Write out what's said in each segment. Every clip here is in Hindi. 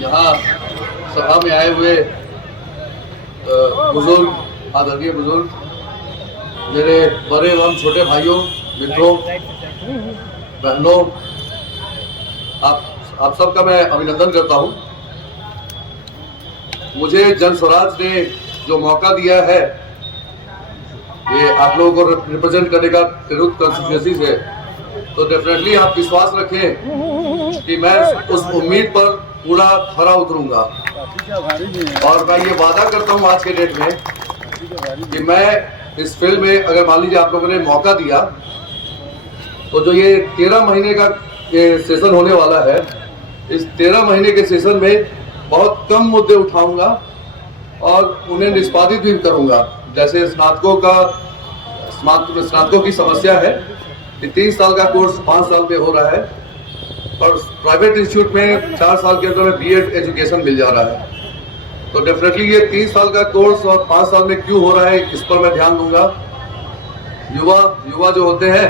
यहाँ सभा में आए हुए बुजुर्ग, आदरणीय बुजुर्ग, मेरे बड़े एवं छोटे भाइयों, मित्रों, बहनों, आप सबका मैं अभिनंदन करता हूँ। मुझे जन स्वराज ने जो मौका दिया है ये आप लोगों को रिप्रेजेंट करने का तिरहुत कॉन्स्टिट्यूएंसी से, तो डेफिनेटली आप विश्वास रखें कि मैं उस उम्मीद पर पूरा खरा उतरूंगा। और मैं ये वादा करता हूँ आज के डेट में कि मैं इस फील्ड में, अगर मान लीजिए आप लोगों ने मौका दिया, तो जो ये 13 महीने का ये सेशन होने वाला है, इस 13 महीने के सेशन में बहुत कम मुद्दे उठाऊंगा और उन्हें निष्पादित भी करूंगा। जैसे स्नातकों की समस्या है कि 3 साल का कोर्स 5 साल में हो रहा है और प्राइवेट इंस्टीट्यूट में 4 साल के अंदर में बीएड एजुकेशन मिल जा रहा है। तो डेफिनेटली ये 3 साल का कोर्स और 5 साल में क्यों हो रहा है, इस पर मैं ध्यान दूंगा। युवा जो होते हैं,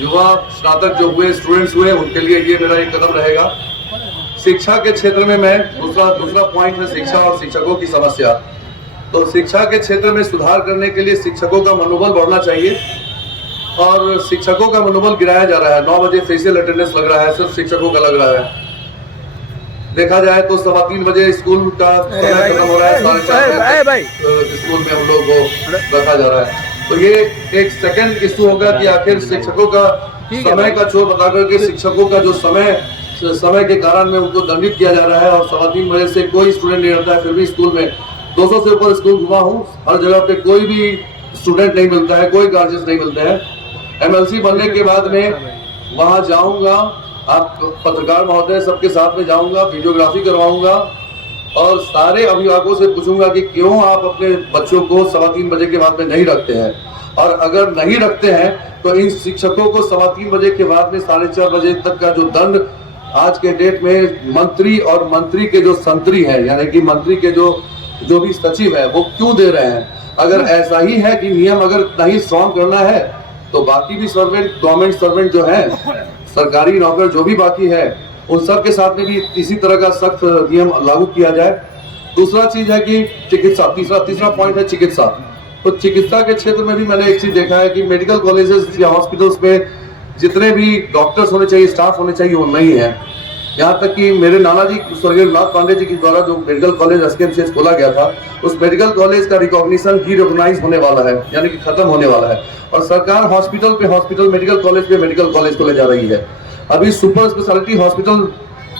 युवा स्नातक जो हुए, स्टूडेंट्स हुए, उनके लिए ये मेरा एक कदम रहेगा। शिक्षा के क्षेत्र में मैं दूसरा पॉइंट है शिक्षा और शिक्षकों की समस्या। तो शिक्षा के क्षेत्र में सुधार करने के लिए शिक्षकों का मनोबल बढ़ना चाहिए और शिक्षकों का मनोबल गिराया जा रहा है। 9 बजे फेशियल अटेंडेंस लग रहा है, सिर्फ शिक्षकों का लग रहा है। देखा जाए तो 3:15 बजे स्कूल का समय खत्म हो रहा है, 4:30 स्कूल में हम लोग को रखा जा रहा है। तो ये एक सेकंड इशू होगा कि आखिर शिक्षकों का समय का चोर बता करके शिक्षकों का जो समय के कारण में उनको दंडित किया जा रहा है। और 3:15 बजे से कोई स्टूडेंट नहीं रहता है, फिर भी स्कूल में 200 से ऊपर स्कूल घुमा हूँ, हर जगह पे कोई भी स्टूडेंट नहीं मिलता है, कोई गार्जियन नहीं मिलते हैं। एमएलसी बनने के बाद में वहां जाऊंगा, आप पत्रकार महोदय सबके साथ में जाऊंगा, वीडियोग्राफी करवाऊंगा और सारे अभिभावकों से पूछूंगा कि क्यों आप अपने बच्चों को 3:15 बजे के बाद में नहीं रखते हैं, और अगर नहीं रखते हैं तो इन शिक्षकों को 3:15 बजे के बाद में 4:30 बजे तक का जो दंड आज के डेट में मंत्री और मंत्री के जो संतरी है, यानी कि मंत्री के जो भी सचिव है, वो क्यों दे रहे हैं। अगर ऐसा ही है कि नियम अगर नहीं स्ट्रॉन्ग करना है तो बाकी भी सर्वेंट, गवर्नमेंट सर्वेंट जो है, सरकारी नौकर जो भी बाकी है, उन सब के साथ में भी इसी तरह का सख्त नियम लागू किया जाए। दूसरा चीज है कि चिकित्सा, तीसरा पॉइंट है चिकित्सा। तो चिकित्सा के क्षेत्र में भी मैंने एक चीज देखा है कि मेडिकल कॉलेजेस या हॉस्पिटल्स में जितने भी डॉक्टर्स होने चाहिए, स्टाफ होने चाहिए, वो नहीं है। यहाँ तक कि मेरे नाना जी स्वर्गीय नाथ पांडे जी के द्वारा जो मेडिकल कॉलेज एसकेएमसीएच खोला गया था, उस मेडिकल कॉलेज का रिकॉग्निशन रिकॉग्नाइज होने वाला है, यानी कि खत्म होने वाला है। और सरकार हॉस्पिटल पे हॉस्पिटल, मेडिकल कॉलेज पे मेडिकल कॉलेज को ले जा रही है। अभी सुपर स्पेशलिटी हॉस्पिटल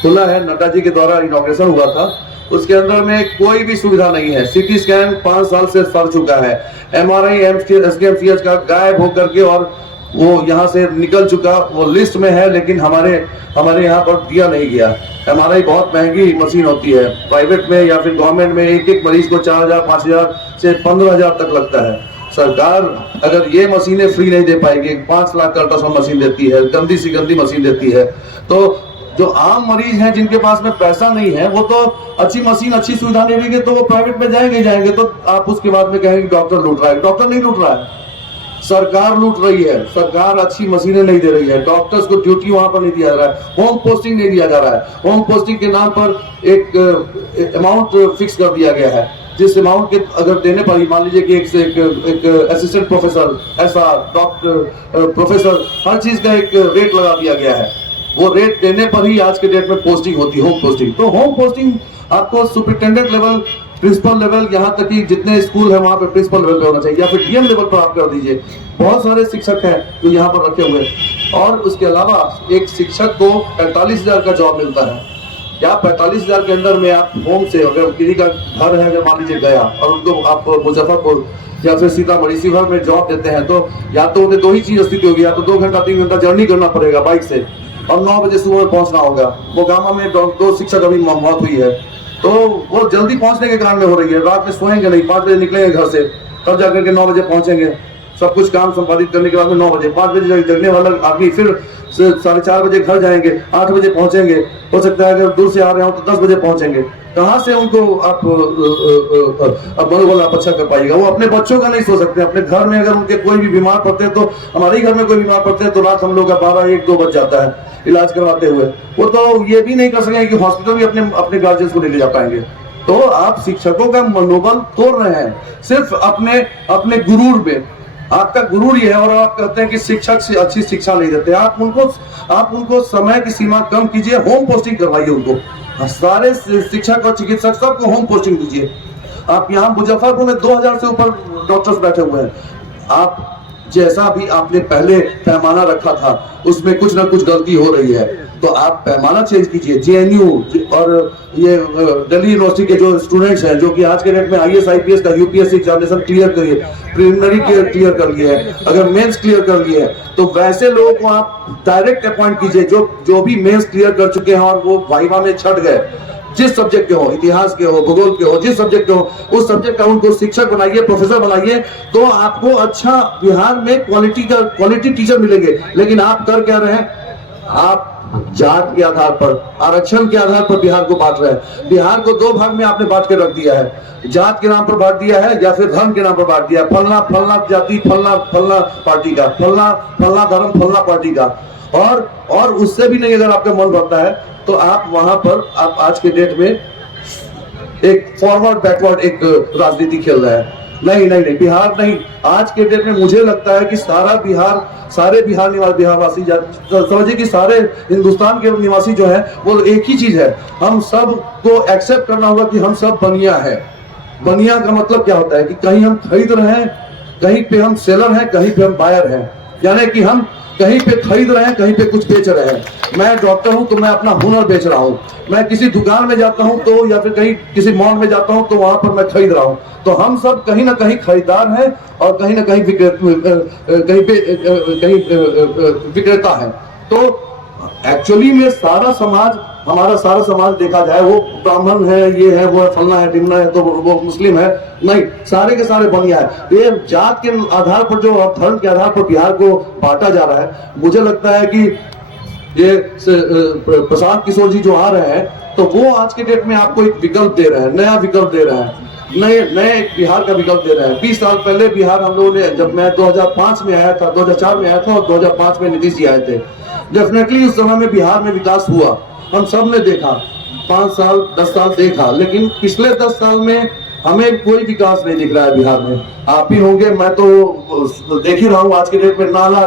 खुला है, नड्डा जी के द्वारा इनॉग्रेशन हुआ था, उसके अंदर में कोई भी सुविधा नहीं है। सीटी स्कैन 5 साल से सड़ चुका है, एमआरआई एसकेएमसीएच का गायब होकर के और वो यहाँ से निकल चुका, वो लिस्ट में है लेकिन हमारे यहाँ पर दिया नहीं गया। एमआरआई बहुत महंगी मशीन होती है, प्राइवेट में या फिर गवर्नमेंट में एक मरीज को 4,000, 5,000 से 15,000 तक लगता है। सरकार अगर ये मशीनें फ्री नहीं दे पाएगी, 5 लाख का अल्ट्रासाउंड मशीन देती है, गंदी सी गंदी मशीन देती है, तो जो आम मरीज हैं जिनके पास में पैसा नहीं है, वो तो अच्छी मशीन, अच्छी सुविधा नहीं लेंगे तो वो प्राइवेट में जाएंगे। तो आप उसके बाद में कहेंगे डॉक्टर लूट रहा है। डॉक्टर नहीं लूट रहा है, सरकार लूट रही है। सरकार अच्छी मशीनें नहीं दे रही है, डॉक्टर्स को ड्यूटी वहां पर नहीं दिया जा रहा है, होम पोस्टिंग नहीं दिया जा रहा है। होम पोस्टिंग के नाम पर एक अमाउंट फिक्स कर दिया गया है, जिस अमाउंट के अगर देने पर ही, मान लीजिए कि एक असिस्टेंट प्रोफेसर, ऐसा डॉक्टर, प्रोफेसर, हर चीज का एक रेट लगा दिया गया है। वो रेट देने पर ही आज के डेट में पोस्टिंग होती है, होम पोस्टिंग। तो होम पोस्टिंग आपको सुपरिटेंडेंट लेवल, प्रिंसिपल लेवल, यहाँ तक कि जितने स्कूल है वहाँ पे प्रिंसिपल लेवल पे होना चाहिए, या फिर डीएम लेवल पर आप कर दीजिए। बहुत सारे शिक्षक हैं जो यहाँ पर रखे हुए हैं। और उसके अलावा एक शिक्षक को 45,000 का जॉब मिलता है। क्या 45,000 के अंदर में आप होम से, अगर किसी का घर है, अगर मान लीजिए गया और उनको आप मुजफ्फरपुर या फिर सीतामढ़ी, शिवहर में जॉब देते हैं, तो या तो उन्हें 2 ही चीज स्थिति होगी, या तो 2 घंटा 3 घंटा जर्नी करना पड़ेगा बाइक से और 9 बजे सुबह में पहुंचना होगा। वो गामा में 2 शिक्षक अभी मौत हुई है, तो वो जल्दी पहुंचने के कारण में हो रही है। रात में सोएंगे नहीं, 5 बजे निकलेंगे घर से, तब जाकर के 9 बजे पहुंचेंगे। सब कुछ काम संपादित करने के बाद में 9 बजे, 5 बजे जगने वाला आदमी फिर 4:30 बजे घर जाएंगे, 8 बजे पहुंचेंगे। हो सकता है अगर दूर से आ रहे हो तो 10 बजे पहुंचेंगे। कहाँ से उनको आप मनोबल आप अच्छा कर पाइएगा। वो अपने बच्चों का नहीं सो सकते। अपने घर में अगर उनके कोई भी बीमार पड़ते हैं, तो हमारे ही घर में कोई बीमार पड़ते हैं तो रात हम लोग का 12, 1, 2 बज जाता है। इलाज करवाते हुए, वो तो ये भी नहीं कर सकेंगे कि हॉस्पिटल भी अपने अपने गार्जियंस को ले जा पाएंगे। तो आप शिक्षकों का मनोबल तोड़ रहे हैं सिर्फ अपने अपने गुरूर में। आपका गुरूर ये है और आप कहते हैं कि शिक्षक से अच्छी शिक्षा नहीं देते। आप उनको समय की सीमा कम कीजिए, होम पोस्टिंग करवाइए उनको, सारे शिक्षक और चिकित्सक सबको होम पोस्टिंग दीजिए। आप यहाँ मुजफ्फरपुर में 2000 से ऊपर डॉक्टर्स बैठे हुए हैं। आप जैसा भी आपने पहले पैमाना रखा था उसमें कुछ ना कुछ गलती हो रही है, तो आप पैमाना चेंज कीजिए। जेएनयू और ये दिल्ली यूनिवर्सिटी के जो स्टूडेंट्स हैं जो कि आज के डेट में आईएएस आईपीएस का यूपीएससी एग्जामिनेशन क्लियर करिए, प्रिलिमिनरी क्लियर कर लिए है, अगर मेंस क्लियर कर लिए है तो वैसे लोगों को आप डायरेक्ट अपॉइंट कीजिए जो भी मेंस क्लियर कर चुके हैं और वो वाइवा में छट गए, जिस सब्जेक्ट के हो, इतिहास के हो, भूगोल के हो, जिस सब्जेक्ट के हो, उस सब्जेक्ट का उनको शिक्षक बनाइए, प्रोफेसर बनाइए, तो आपको अच्छा बिहार में क्वालिटी टीचर मिलेंगे। लेकिन आप कर क्या रहे हैं? आप जात के आधार पर, आरक्षण के आधार पर बिहार को बांट रहे हैं। बिहार को दो भाग में आपने बांट के रख दिया है, जात के नाम पर बांट दिया है या फिर धर्म के नाम पर बांट दिया है। फलना फलना जाति, फलना फलना पार्टी का, फलना फलना धर्म, फलना पार्टी का। और उससे भी नहीं अगर आपका मन भरता है तो आप वहां पर आप आज के डेट में एक फॉरवर्ड बैकवर्ड एक राजनीति खेल रहे हैं। नहीं, बिहार नहीं, आज के डेट में मुझे लगता है कि सारे बिहारवासी समझिए कि सारे हिंदुस्तान के निवासी जो है वो एक ही चीज है, हम सब को एक्सेप्ट करना होगा कि हम सब बनिया है। बनिया का मतलब क्या होता है कि कहीं हम खरीद रहे हैं, कहीं पे हम सेलर हैं, कहीं पे हम बायर हैं, यानी कि हम कहीं पे खरीद रहे हैं, कहीं पे कुछ बेच रहे हैं। मैं डॉक्टर हूं तो मैं अपना हुनर बेच रहा हूं, मैं किसी दुकान में जाता हूं तो या फिर कहीं किसी मॉल में जाता हूं तो वहां पर मैं खरीद रहा हूं। तो हम सब कहीं ना कहीं खरीदार हैं और कहीं ना कहीं विक्रेता है। तो एक्चुअली में हमारा सारा समाज देखा जाए वो ब्राह्मण है, ये है, वो है, फलना है, ढिमना है, तो वो मुस्लिम है, नहीं, सारे के सारे बनिया है। ये जात के आधार पर जो धर्म के आधार पर बिहार को बांटा जा रहा है, मुझे लगता है कि ये प्रशांत किशोर जी जो आ रहे हैं तो वो आज के डेट में आपको एक विकल्प दे रहे हैं, नया विकल्प दे रहे हैं, नए बिहार का विकल्प दे रहे हैं। 20 साल पहले बिहार हम लोगों ने, जब मैं 2005 में आया था, 2004 में आया था और 2005 में नीतीश जी आए थे, डेफिनेटली उस समय में बिहार में विकास हुआ, हम सब ने देखा, 5 साल 10 साल देखा, लेकिन पिछले 10 साल में हमें कोई विकास नहीं दिख रहा है बिहार में। आप भी होंगे, मैं तो देख ही रहा हूँ आज के डेट में नाला,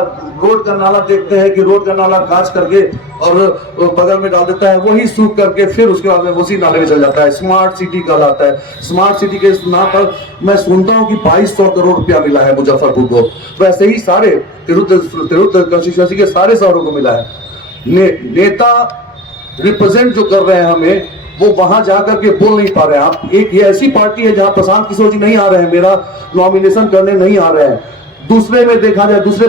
रोड का नाला देखते हैं कि रोड का नाला काट करके और बगल में डाल देता है, वही सूख करके फिर उसके बाद में उसी नाले में चल जाता है। स्मार्ट सिटी कहलाता है। स्मार्ट सिटी के नाम पर मैं सुनता हूँ कि 2200 करोड़ रुपया मिला है मुजफ्फरपुर को, वैसे ही सारे तिरुत कंस्टिट्यूएंसी के सारे शहरों को मिला है। नेता रिप्रेजेंट जो कर रहे हैं हमें, वो वहां जाकर के बोल नहीं पा रहे हैं। आप एक ये ऐसी पार्टी है जहां प्रशांत किशोर जी नहीं आ रहे हैं, मेरा नॉमिनेशन करने नहीं आ रहे हैं। दूसरे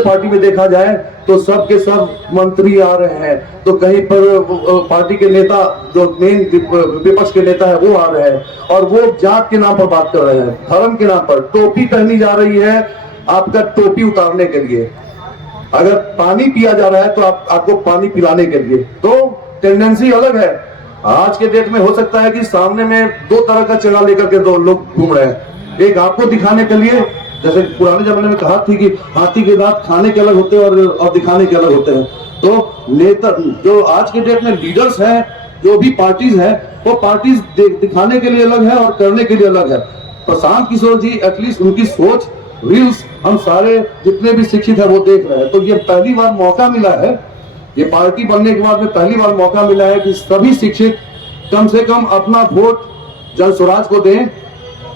पार्टी में देखा जाए तो सब के सब मंत्री आ रहे हैं, तो कहीं पर पार्टी के नेता जो मेन विपक्ष के नेता है वो आ रहे हैं और वो जात के नाम पर बात कर रहे हैं, धर्म के नाम पर। टोपी पहनी जा रही है आपका टोपी उतारने के लिए, अगर पानी पिया जा रहा है तो आपको पानी पिलाने के लिए। तो टेंडेंसी अलग है। आज के डेट में हो सकता है कि सामने में 2 तरह का चेहरा लेकर के 2 लोग घूम रहे हैं, एक आपको दिखाने के लिए, जैसे पुराने जमाने में कहा थी कि हाथी के दांत खाने के अलग होते हैं और दिखाने के अलग होते हैं। तो नेता जो आज के डेट में लीडर्स हैं, जो भी पार्टीज हैं, वो पार्टीज दिखाने के लिए अलग है और करने के लिए अलग है। प्रशांत किशोर जी एटलीस्ट उनकी सोच, रील्स हम सारे जितने भी शिक्षित है वो देख रहे हैं। तो ये पहली बार मौका मिला है, ये पार्टी बनने के बाद में पहली बार मौका मिला है कि सभी शिक्षित कम से कम अपना वोट जन स्वराज को दें,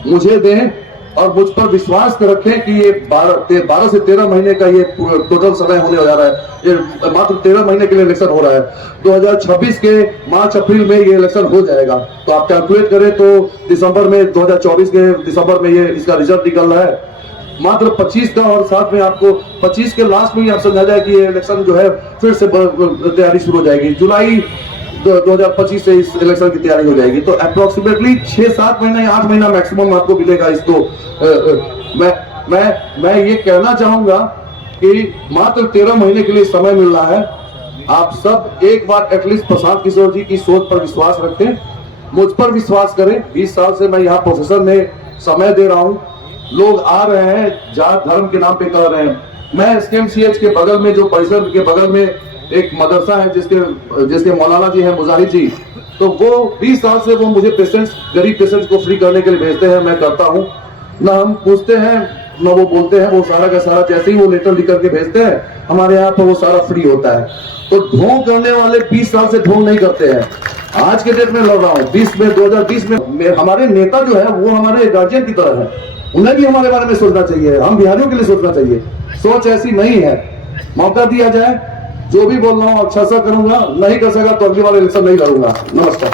मुझे दें और मुझ पर विश्वास रखें कि ये 12 से 13 महीने का ये टोटल समय होने जा रहा है। ये मात्र 13 महीने के लिए इलेक्शन हो रहा है। 2026 के मार्च अप्रैल में ये इलेक्शन हो जाएगा। तो आप कैलकुलेट करें तो दिसंबर में, 2024 के दिसंबर में ये इसका रिजल्ट निकल रहा है। मात्र 25 का, और साथ में आपको 25 के लास्ट में ही आप समझा जाए कि ये इलेक्शन जो है फिर से तैयारी शुरू हो जाएगी। जुलाई 2025 से इस इलेक्शन की तैयारी हो जाएगी। तो अप्रोक्सीमेटली 6-7 महीना या 8 महीना मैक्सिमम आपको मिलेगा इसको। मैं ये कहना चाहूंगा कि मात्र 13 महीने के लिए समय मिल रहा है। आप सब एक बार एटलीस्ट प्रशांत किशोर जी की सोच पर विश्वास रखें, मुझ पर विश्वास करें। 20 साल से मैं यहाँ प्रोफेसर में समय दे रहा हूँ, लोग आ रहे हैं, जात धर्म के नाम पे कर रहे हैं। मैं SKMCH के बगल में, जो परिसर के बगल में एक मदरसा है जिसके मौलाना जी हैं मुजाहिद जी, तो वो 20 साल से वो मुझे पेशेंट्स, गरीब पेशेंट्स को फ्री करने के लिए भेजते हैं, मैं करता हूँ ना। हम पूछते हैं ना वो बोलते हैं, वो सारा का सारा जैसे ही वो लेटर लिख करके भेजते हैं हमारे यहाँ पर वो सारा फ्री होता है। तो ढोंग करने वाले 20 साल से ढोंग नहीं करते हैं। आज के डेट में लड़ रहा हूँ 2020 में हमारे नेता जो है वो हमारे गार्जियन की तरह है, उन्हें भी हमारे बारे में सोचना चाहिए, हम बिहारियों के लिए सोचना चाहिए। सोच ऐसी नहीं है, मौका दिया जाए, जो भी बोल रहा हूँ अच्छा सा करूंगा, नहीं कर सका तो अगली बार इलेक्शन नहीं लड़ूंगा। नमस्कार।